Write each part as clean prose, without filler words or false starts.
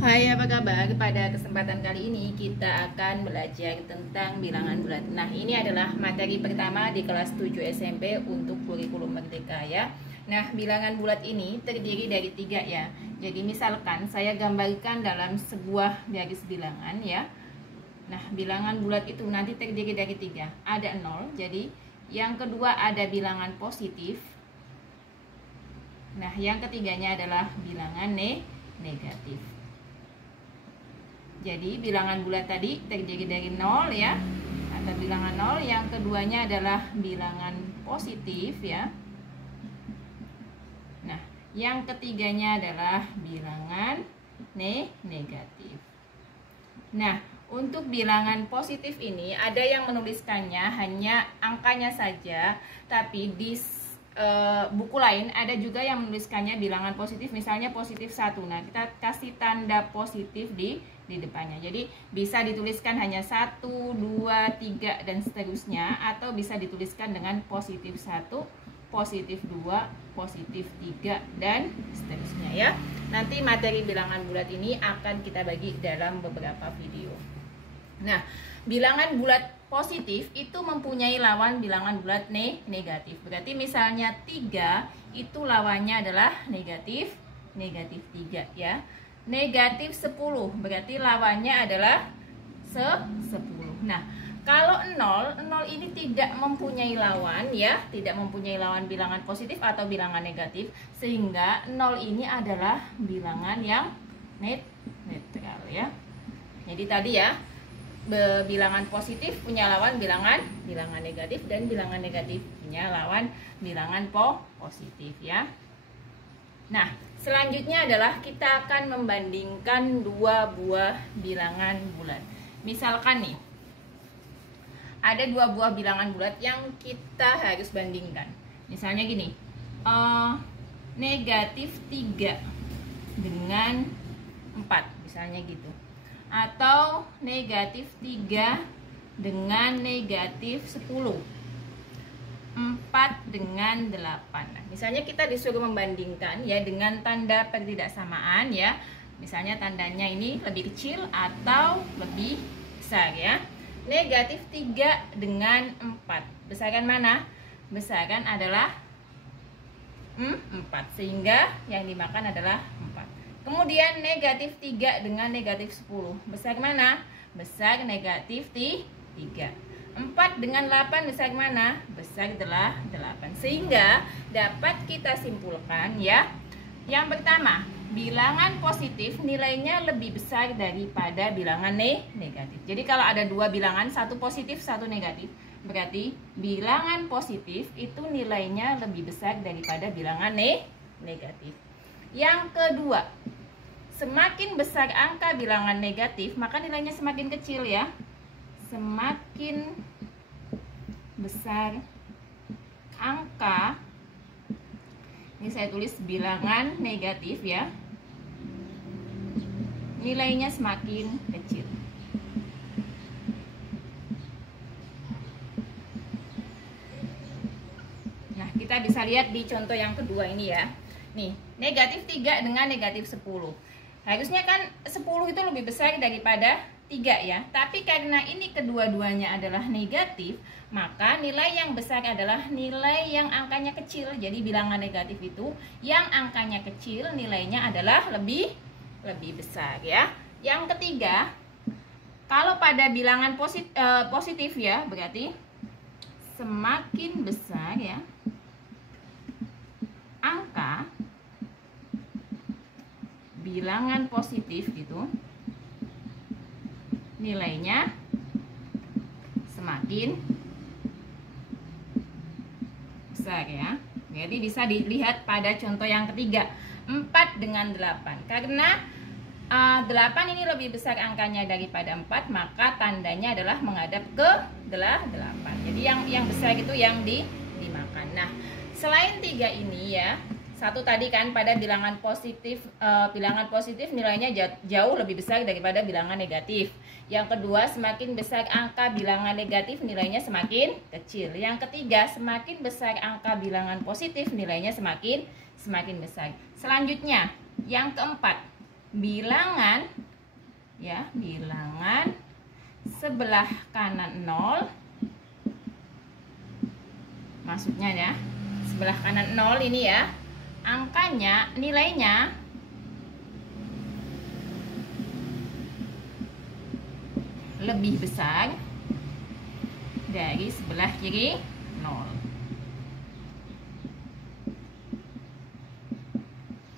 Hai, apa kabar? Pada kesempatan kali ini kita akan belajar tentang bilangan bulat. Nah, ini adalah materi pertama di kelas 7 SMP untuk kurikulum Merdeka ya. Nah, bilangan bulat ini terdiri dari 3 ya. Jadi misalkan saya gambarkan dalam sebuah garis bilangan ya. Nah, bilangan bulat itu nanti terdiri dari 3. Ada 0, jadi yang kedua ada bilangan positif. Nah, yang ketiganya adalah bilangan negatif. Jadi bilangan bulat tadi terdiri dari 0 ya, atau bilangan 0. Yang keduanya adalah bilangan positif ya. Nah, yang ketiganya adalah bilangan negatif. Nah, untuk bilangan positif ini ada yang menuliskannya hanya angkanya saja, tapi di buku lain ada juga yang menuliskannya bilangan positif, misalnya positif 1. Nah, kita kasih tanda positif di depannya. Jadi bisa dituliskan hanya 1, 2, 3 dan seterusnya, atau bisa dituliskan dengan positif 1, positif 2, positif 3 dan seterusnya ya. Nanti materi bilangan bulat ini akan kita bagi dalam beberapa video. Nah, bilangan bulat positif itu mempunyai lawan bilangan bulat negatif. Berarti misalnya 3 itu lawannya adalah negatif 3 ya. Negatif 10 berarti lawannya adalah 10. Nah, kalau 0 ini tidak mempunyai lawan ya, tidak mempunyai lawan bilangan positif atau bilangan negatif, sehingga 0 ini adalah bilangan yang netral ya. Jadi tadi ya, bilangan positif punya lawan bilangan negatif, dan bilangan negatif punya lawan bilangan positif ya. Nah, selanjutnya adalah kita akan membandingkan dua buah bilangan bulat. Misalkan nih, ada 2 buah bilangan bulat yang kita harus bandingkan. Misalnya gini, negatif 3 dengan 4 misalnya gitu, atau negatif 3 dengan negatif 10, 4 dengan 8. Nah, misalnya kita disuruh membandingkan ya dengan tanda pertidaksamaan ya. Misalnya tandanya ini lebih kecil atau lebih besar ya. Negatif 3 dengan 4. Besaran mana? Besaran adalah 4, sehingga yang dimakan adalah 4. Kemudian negatif 3 dengan negatif 10. Besar mana? Besar negatif 3. 4 dengan 8 besar mana? Besar adalah 8. Sehingga dapat kita simpulkan ya. Yang pertama, bilangan positif nilainya lebih besar daripada bilangan negatif. Jadi kalau ada 2 bilangan, satu positif, satu negatif, berarti bilangan positif itu nilainya lebih besar daripada bilangan negatif. Yang kedua, semakin besar angka bilangan negatif, maka nilainya semakin kecil ya. Semakin besar angka, ini saya tulis bilangan negatif ya, nilainya semakin kecil. Nah, kita bisa lihat di contoh yang kedua ini ya. Nih, negatif 3 dengan negatif 10. Harusnya kan 10 itu lebih besar daripada 3 ya. Tapi karena ini kedua-duanya adalah negatif, maka nilai yang besar adalah nilai yang angkanya kecil. Jadi bilangan negatif itu yang angkanya kecil nilainya adalah lebih besar ya. Yang ketiga, kalau pada bilangan positif ya, berarti semakin besar ya angka bilangan positif gitu, nilainya semakin besar ya. Jadi bisa dilihat pada contoh yang ketiga, 4 dengan 8. Karena 8 ini lebih besar angkanya daripada 4, maka tandanya adalah menghadap ke 8. Jadi yang besar itu yang dimakan. Nah, selain 3 ini ya, satu tadi kan pada bilangan positif nilainya jauh lebih besar daripada bilangan negatif. Yang kedua, semakin besar angka bilangan negatif nilainya semakin kecil. Yang ketiga, semakin besar angka bilangan positif nilainya semakin besar. Selanjutnya, yang keempat, bilangan ya, bilangan sebelah kanan 0, maksudnya ya, sebelah kanan 0 ini ya, angkanya, nilainya lebih besar dari sebelah kiri 0.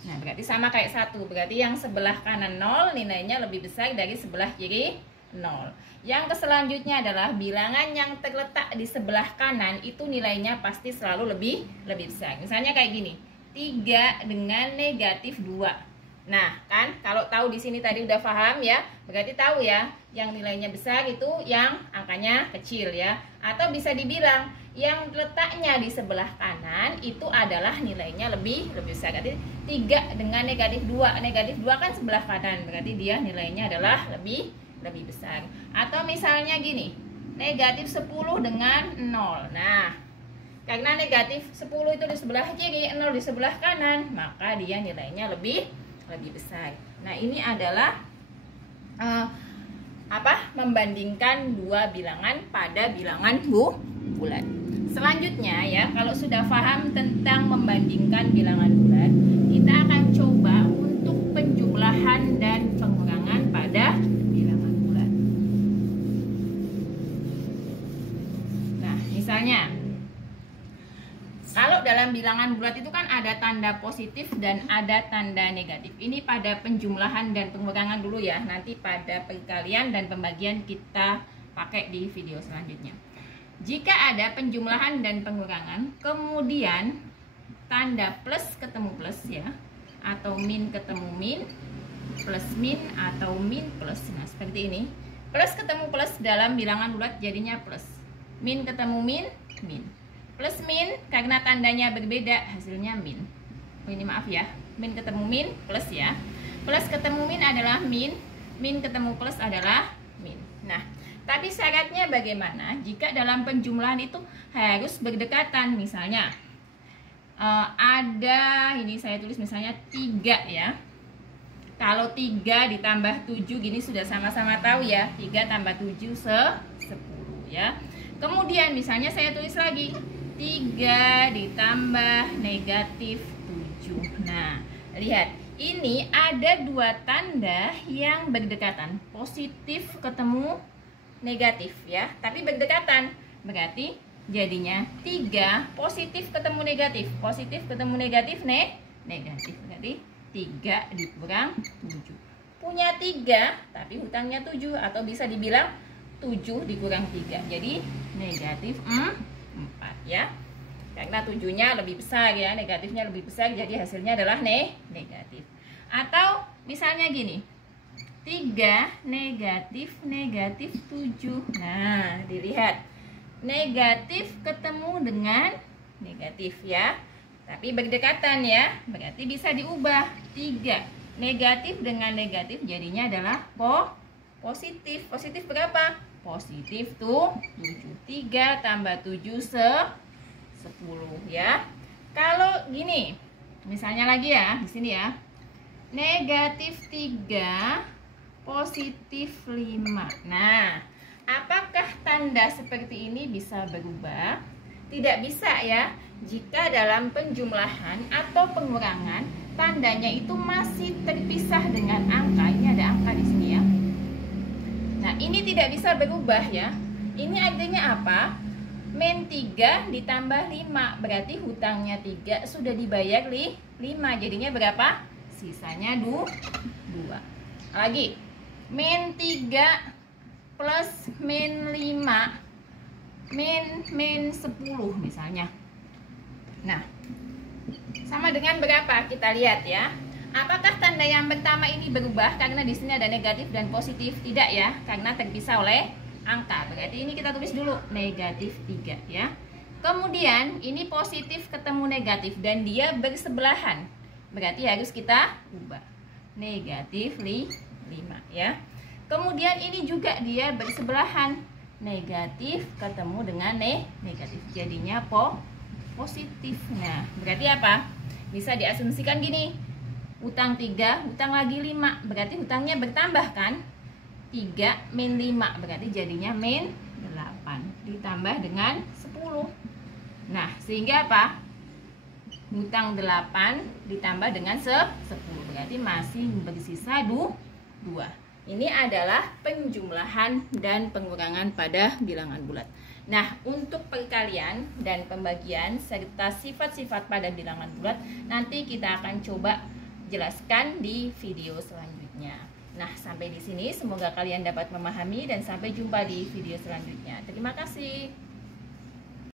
Nah, berarti sama kayak 1. Berarti yang sebelah kanan 0 nilainya lebih besar dari sebelah kiri 0. Yang selanjutnya adalah bilangan yang terletak di sebelah kanan itu nilainya pasti selalu lebih besar. Misalnya kayak gini, 3 dengan negatif 2. Nah, kan kalau tahu di sini tadi udah paham ya, berarti tahu ya, yang nilainya besar itu yang angkanya kecil ya. Atau bisa dibilang yang letaknya di sebelah kanan itu adalah nilainya lebih besar. Berarti 3 dengan negatif 2. Negatif 2 kan sebelah kanan, berarti dia nilainya adalah lebih besar. Atau misalnya gini, negatif 10 dengan 0. Nah, karena negatif 10 itu di sebelah kiri, 0 di sebelah kanan, maka dia nilainya lebih besar. Nah, ini adalah membandingkan dua bilangan pada bilangan bulat. Selanjutnya ya, kalau sudah paham tentang membandingkan bilangan bulat, kita akan coba untuk penjumlahan dan pengurangan pada bilangan bulat. Nah, misalnya kalau dalam bilangan bulat itu kan ada tanda positif dan ada tanda negatif. Ini pada penjumlahan dan pengurangan dulu ya. Nanti pada perkalian dan pembagian kita pakai di video selanjutnya. Jika ada penjumlahan dan pengurangan, kemudian tanda plus ketemu plus ya, atau min ketemu min, plus min atau min plus. Nah, seperti ini. Plus ketemu plus dalam bilangan bulat jadinya plus. Min ketemu min, min. Plus min karena tandanya berbeda hasilnya min. Oh, ini maaf ya, min ketemu min plus ya. Plus ketemu min adalah min, min ketemu plus adalah min. Nah, tapi syaratnya bagaimana jika dalam penjumlahan itu harus berdekatan. Misalnya ada, ini saya tulis misalnya 3 ya. Kalau 3 ditambah 7 gini sudah sama-sama tahu ya, 3 tambah 7 10 ya. Kemudian misalnya saya tulis lagi 3 ditambah negatif 7. Nah, lihat, ini ada dua tanda yang berdekatan, positif ketemu negatif ya, tapi berdekatan. Berarti jadinya 3 positif ketemu negatif, positif ketemu negatif negatif. Berarti 3 dikurang 7. Punya 3 tapi hutangnya 7, atau bisa dibilang 7 dikurang 3. Jadi negatif 4 ya. Karena 7-nya lebih besar ya, negatifnya lebih besar, jadi hasilnya adalah negatif. Atau misalnya gini, 3 negatif 7. Nah, dilihat, negatif ketemu dengan negatif ya, tapi berdekatan ya, berarti bisa diubah. 3 negatif dengan negatif jadinya adalah positif. Positif berapa? Positif tuh 7. 3 tambah 7 10 ya. Kalau gini, misalnya lagi ya, di sini ya, negatif 3 positif 5. Nah, apakah tanda seperti ini bisa berubah? Tidak bisa ya, jika dalam penjumlahan atau pengurangan tandanya itu masih terpisah dengan angka. Ini ada angka di sini ya. Nah, ini tidak bisa berubah ya. Ini artinya apa? Min 3 ditambah 5, berarti hutangnya 3 sudah dibayar 5, jadinya berapa? Sisanya 2. Lagi, min 3 plus min 5, min 10 misalnya. Nah, sama dengan berapa? Kita lihat ya. Apakah tanda yang pertama ini berubah karena di sini ada negatif dan positif? Tidak ya, karena terpisah oleh angka. Berarti ini kita tulis dulu negatif 3 ya. Kemudian ini positif ketemu negatif dan dia bersebelahan, berarti harus kita ubah. Negatif 5 ya. Kemudian ini juga dia bersebelahan, negatif ketemu dengan negatif, jadinya positif. Nah, berarti apa? Bisa diasumsikan gini, Hutang 3, hutang lagi 5. Berarti hutangnya bertambah kan? 3 min 5 berarti jadinya min 8 ditambah dengan 10. Nah, sehingga apa? Hutang 8 ditambah dengan 10 berarti masih bersisa 2. Ini adalah penjumlahan dan pengurangan pada bilangan bulat. Nah, untuk perkalian dan pembagian serta sifat-sifat pada bilangan bulat nanti kita akan coba jelaskan di video selanjutnya. Nah, sampai di sini semoga kalian dapat memahami dan sampai jumpa di video selanjutnya. Terima kasih.